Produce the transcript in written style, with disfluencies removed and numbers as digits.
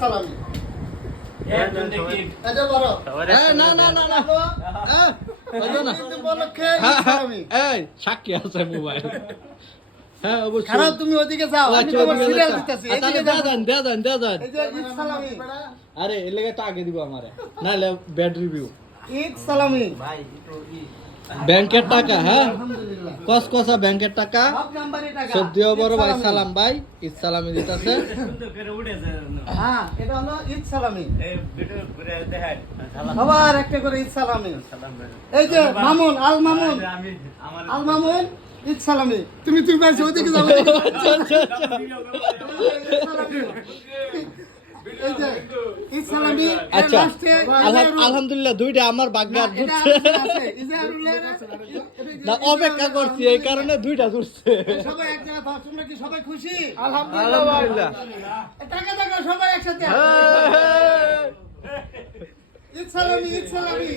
সালামি এটা বড় না না না না উপলক্ষে ঈদ সালামি এই সাক্ষী আছে মোবাইল হ্যাঁ অবশ্যই খারাপ তুমি ওদিকে যাও আমি তোমার সিরিয়াল দিতেছি তাহলে দেন এই যে ঈদ সালামি আরে এর লাগি তো আগে দিব আমারে নালে ব্যাড রিভিউ ঈদ সালামি ব্যাংকের টাকা হ্যাঁ আলহামদুলিল্লাহ কসকসা ব্যাংকের টাকা সব নাম্বারে টাকা সদ্য বড় ঈদ ভাই সালামি। সালাম ভাই ঈদ সালামি দিতেছে হ্যাঁ এটা হলো ঈদ সালামি সবার একটা করে ঈদ সালামি এই যে মামুন আল মামুন ঈদ সালামি তুমি পাইছো ওদিকে যাও এই যে ঈদ সালামি আচ্ছা লাস্টে আলহামদুলিল্লাহ দুইটা আমার ভাগ্যে আর জুটছে না অপেক্ষা করছি এই কারণে দুইটা জুটছে সবাই এক জায়গায় থাক তোমরা কি সবাই খুশি আলহামদুলিল্লাহ টাকা টাকা সবাই একসাথে ঈদ সালামি